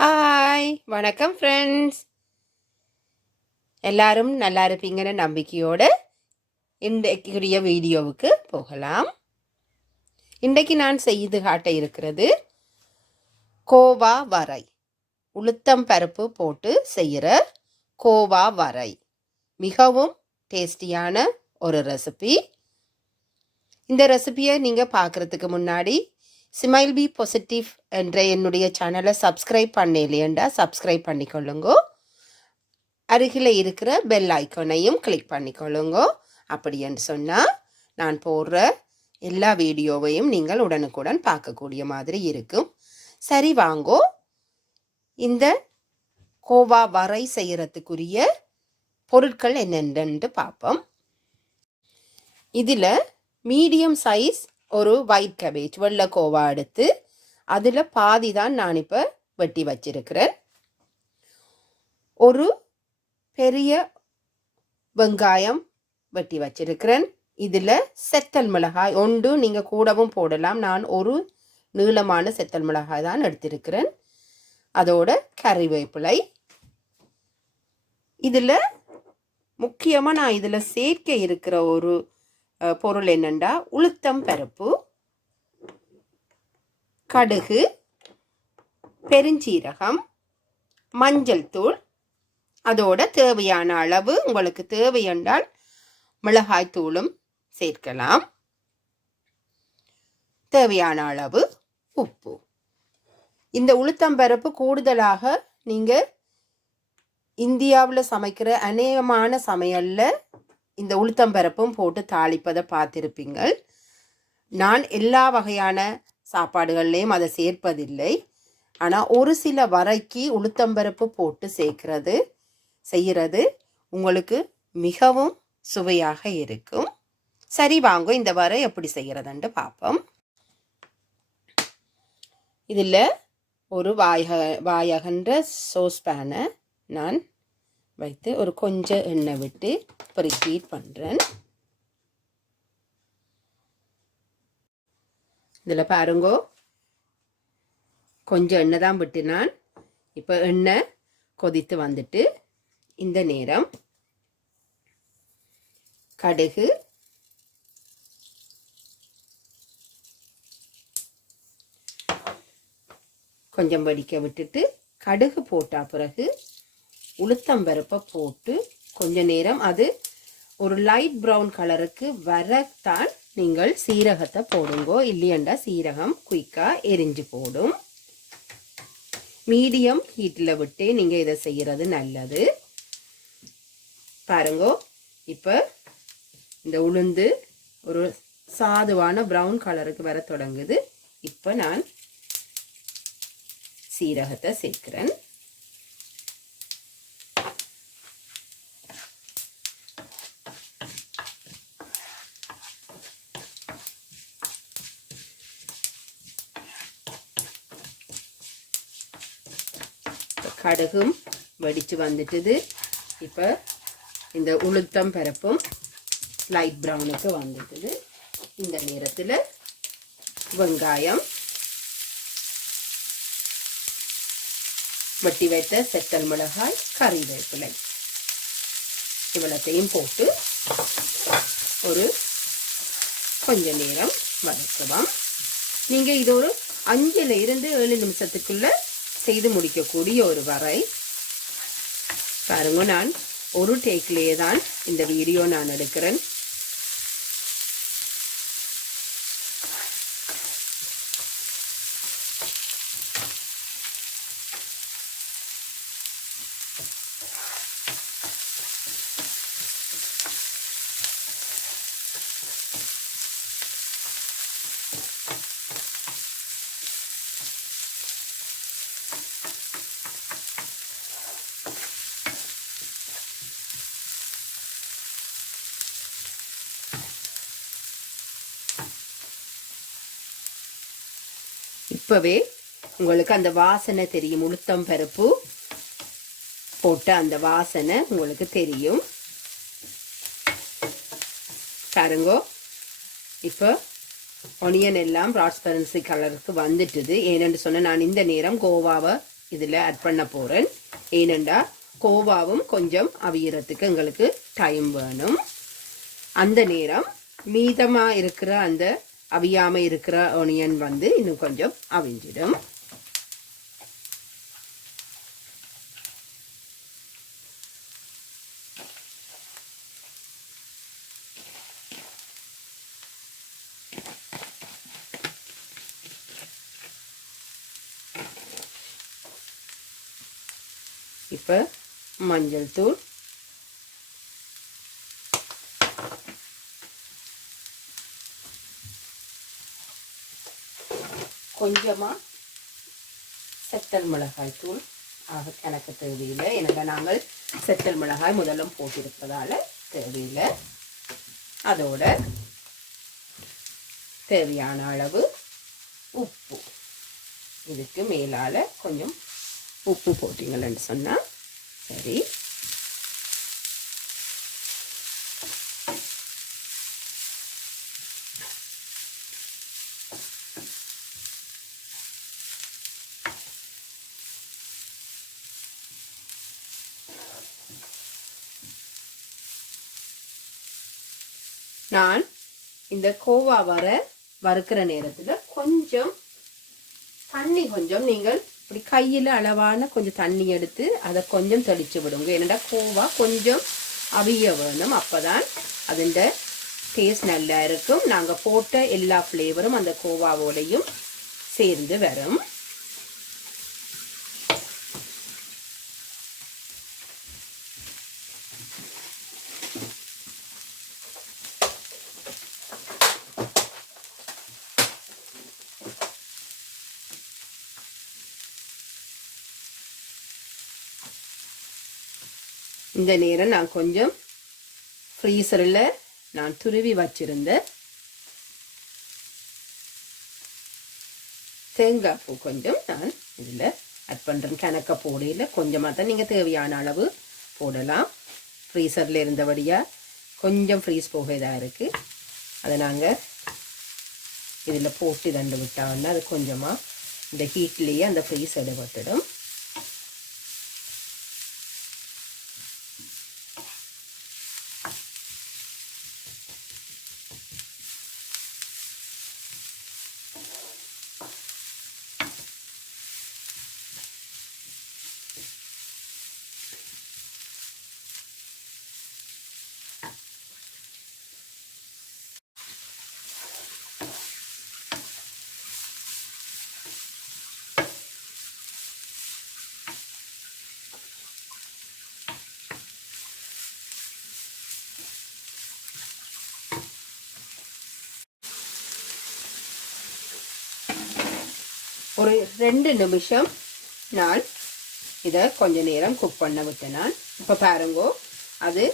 Hi வணக்கம் friends. எல்லாரும் நல்லா இருப்பீங்கன்னு நம்பிக்கையோடு இன்றைக்குரிய வீடியோவுக்கு போகலாம். இன்றைக்கு நான் செய்து காட்ட இருக்கிறது கோவா வரை, உளுத்தம் பருப்பு போட்டு செய்கிற கோவா வரை. மிகவும் டேஸ்டியான ஒரு ரெசிபி. இந்த ரெசிபியை நீங்கள் பார்க்குறதுக்கு முன்னாடி ஸ்மைல் பி பாசிட்டிவ் என்ற என்னுடைய சேனலை சப்ஸ்கிரைப் பண்ணலையேண்டா சப்ஸ்கிரைப் பண்ணிக்கொள்ளுங்கோ. அருகில் இருக்கிற பெல் ஐக்கானையும் கிளிக் பண்ணிக்கொள்ளுங்கோ. அப்படி என்று சொன்னால் நான் போடுற எல்லா வீடியோவையும் நீங்கள் உடனுக்குடன் பார்க்கக்கூடிய மாதிரி இருக்கும். சரி வாங்கோ, இந்த கோவா வரை செய்கிறதுக்குரிய பொருட்கள் என்னென்று பார்ப்போம். இதில் மீடியம் சைஸ் ஒரு ஒயிட் கேபேஜ் வெள்ளை கோவா எடுத்து அதில் பாதி தான் நான் இப்போ வெட்டி வச்சிருக்கிறேன். ஒரு பெரிய வெங்காயம் வெட்டி வச்சிருக்கிறேன். இதில் செத்தல் மிளகாய் ஒன்று நீங்கள் கூடவும் போடலாம். நான் ஒரு நீளமான செத்தல் மிளகாய் தான் எடுத்திருக்கிறேன். அதோட கறிவேப்பிலை. இதில் முக்கியமாக நான் இதில் சேர்க்க இருக்கிற ஒரு பொருள் என்னென்னா உளுத்தம் பருப்பு, கடுகு, பெருஞ்சீரகம், மஞ்சள் தூள், அதோட தேவையான அளவு உங்களுக்கு தேவை என்றால் மிளகாய் தூளும் சேர்க்கலாம். தேவையான அளவு உப்பு. இந்த உளுத்தம் பருப்பு கூடுதலாக நீங்கள் இந்தியாவில் சமைக்கிற அநேகமான சமையலில் இந்த உளுத்தம்பருப்பும் போட்டு தாளிப்பதை பார்த்திருப்பீங்கள். நான் எல்லா வகையான சாப்பாடுகள்லேயும் அதை சேர்ப்பதில்லை. ஆனால் ஒரு சில வரைக்கு உளுத்தம்பருப்பு போட்டு செய்கிறது உங்களுக்கு மிகவும் சுவையாக இருக்கும். சரி வாங்க, இந்த வரை எப்படி செய்கிறதுன்னு பார்ப்போம். இதில் ஒரு வாயகன்ற சோஸ் பேனை நான் வைத்து ஒரு கொஞ்சம் எண்ணெய் விட்டு ப்ரீஹீட் பண்ணுறேன். இதில் பாருங்கோ, கொஞ்சம் எண்ணெய் தான் விட்டு நான் இப்போ எண்ணெய் கொதித்து வந்துட்டு இந்த நேரம் கடுகு, கொஞ்சம் வடிக்க விட்டுட்டு கடுகு போட்ட பிறகு உளுத்தம்பருப்பை போட்டு கொஞ்ச நேரம் அது ஒரு லைட் ப்ரௌன் கலருக்கு வரத்தான் நீங்கள் சீரகத்தை போடுங்கோ. இல்லையண்டா சீரகம் குயிக்காக எரிஞ்சு போடும். மீடியம் ஹீட்டில் விட்டு நீங்கள் இதை செய்கிறது நல்லது. பாருங்கோ, இப்போ இந்த உளுந்து ஒரு சாதுவான ப்ரௌன் கலருக்கு வர தொடங்குது. இப்போ நான் சீரகத்தை சேர்க்கிறேன். கடுகும் வடித்து வந்துட்டுது. இப்போ இந்த உளுத்தம் பருப்பும் லைட் ப்ரௌனுக்கு வந்துட்டுது. இந்த நேரத்தில் வெங்காயம், வெட்டி வைத்த செத்தல் மிளகாய், கறிவேப்பிலை இவ்வளத்தையும் போட்டு ஒரு கொஞ்ச நேரம் வதக்குவோம். நீங்கள் இது ஒரு 5-7 நிமிஷத்துக்குள்ள செய்து முடிக்கக்கூடிய ஒரு வரை. பாருங்க, நான் ஒரு டேக்லேயே தான் இந்த வீடியோ நான் எடுக்கிறேன். இப்போவே உங்களுக்கு அந்த வாசனை தெரியும். உளுத்தம் பருப்பு போட்ட அந்த வாசனை உங்களுக்கு தெரியும். பாருங்கோ, இப்போ ஒனியன் எல்லாம் டிரான்ஸ்பரன்சி கலருக்கு வந்துட்டுது. ஏனென்று சொன்னால் நான் இந்த நேரம் கோவாவை இதில் ஆட் பண்ண போகிறேன். ஏனெண்டா கோவாவும் கொஞ்சம் அவியறதுக்கு எங்களுக்கு டைம் வேணும். அந்த நேரம் மீதமாக இருக்கிற அந்த அவியாமல் இருக்கிற ஆனியன் வந்து இன்னும் கொஞ்சம் அவிஞ்சிடும். இப்போ மஞ்சள் தூள், கொஞ்சமாக செத்தல் மிளகாய் தூள், ஆக கணக்கு தேவையில்லை. எனவே நாங்கள் செத்தல் மிளகாய் முதல்ல போட்டிருப்பதால தேவையில்லை. அதோட தேவையான அளவு உப்பு, இதுக்கு மேலால் கொஞ்சம் உப்பு போட்டிங்கன்னு சொன்னால் சரி. நான் இந்த கோவா வறுக்கிற நேரத்தில் கொஞ்சம் தண்ணி, கொஞ்சம் நீங்கள் இப்படி கையில் அளவான கொஞ்சம் தண்ணி எடுத்து அதை கொஞ்சம் தெளித்து விடுங்க. ஏன்னா கோவா கொஞ்சம் அவிய வேணும், அப்போ தான் அதன் டேஸ்ட் நல்லா இருக்கும். நாங்கள் போட்ட எல்லா ஃப்ளேவரும் அந்த கோவாவோடையும் சேர்ந்து வரும். இந்த நேரம் நான் கொஞ்சம் ஃப்ரீசரில் நான் துருவி வச்சிருந்த தேங்காய் பூ கொஞ்சம் நான் இதில் ஆட் பண்ணுறேன். கணக்க போடையில் கொஞ்சமாக தான் நீங்கள் தேவையான அளவு போடலாம். ஃப்ரீசரில் இருந்தபடியாக கொஞ்சம் ஃப்ரீஸ் போகதாக இருக்குது. அதை நாங்கள் இதில் போட்டு தண்டு விட்டாங்கன்னா அது கொஞ்சமாக இந்த ஹீட்லேயே அந்த ஃப்ரீஸ் எடுபட்டுடும். ஒரு 2 நிமிஷம் நான் இதை கொஞ்ச நேரம் குக் பண்ண விட்டேன். நான் இப்போ பாருங்கோ, அது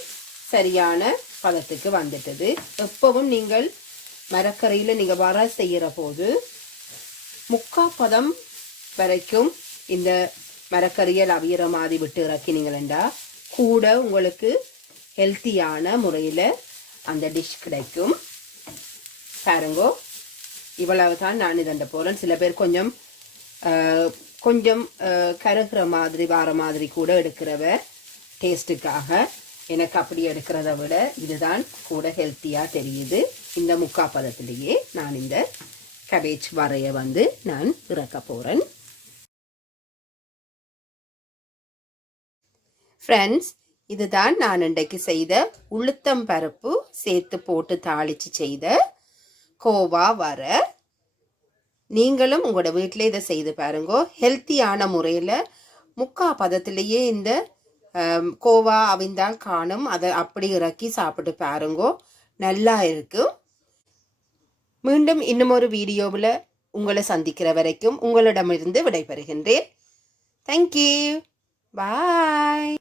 சரியான பதத்துக்கு வந்துட்டது. எப்பவும் நீங்கள் மரக்கறியில் நீங்கள் வர செய்கிற போது 3/4 பதம் வரைக்கும் இந்த மரக்கறியில் அவியற மாதிரி விட்டு இறக்கினீங்களா கூட உங்களுக்கு ஹெல்த்தியான முறையில் அந்த டிஷ் கிடைக்கும். பாருங்கோ, இவ்வளவு தான் நான் இதண்ட போகிறேன். சில பேர் கொஞ்சம் கருகிற மாதிரி வார மாதிரி கூட எடுக்கிறவர் டேஸ்ட்டுக்காக. எனக்கு அப்படி எடுக்கிறத விட இதுதான் கூட ஹெல்த்தியாக தெரியுது. இந்த 3/4 பதத்திலேயே நான் இந்த கேபேஜ் வரைய வந்து நான் இறக்க போகிறேன். ஃப்ரெண்ட்ஸ், இதுதான் நான் இன்றைக்கு செய்த உளுத்தம் பருப்பு சேர்த்து போட்டு தாளித்து செய்த கோவா வரை. நீங்களும் உங்களோட வீட்டில் இதை செய்து பாருங்கோ. ஹெல்த்தியான முறையில் 3/4 பதத்திலேயே இந்த கோவா அவிந்தால் காணும். அதை அப்படி இறக்கி சாப்பிட்டு பாருங்கோ, நல்லா இருக்கும். மீண்டும் இன்னும் ஒரு வீடியோவில் உங்களை சந்திக்கிற வரைக்கும் உங்களிடமிருந்து விடைபெறுகின்றேன். தேங்க்யூ, பாய்.